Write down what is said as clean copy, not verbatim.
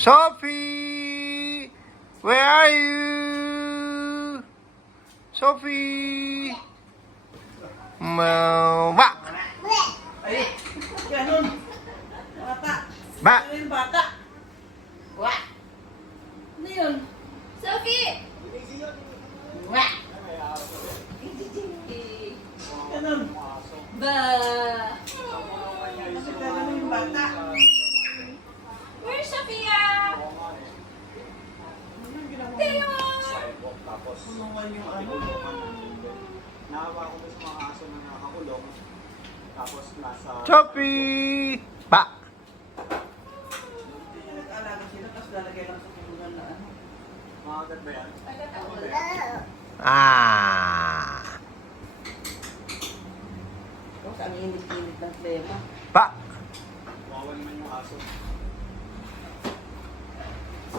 Sophie! Where are you? Sophie! Ba! Ay, ganun. Bata. Ba! Ano yung bata? Wa. Ano yun? Sophie! Wa. Ganun. Ba! Kasi ganun yung bata. Where's Sophia? Teo! Tulungan yung ano. Naawa ko sa mga aso na nakakulong. Tapos nasa... Sophie! Ba! Hindi nyo nag-alaga sila, tapos lalagay lang sa kulungan na ano. Mga agad ba yan? Ah! Tapos ang init-init ng plema. Ba! Wawan naman yung aso.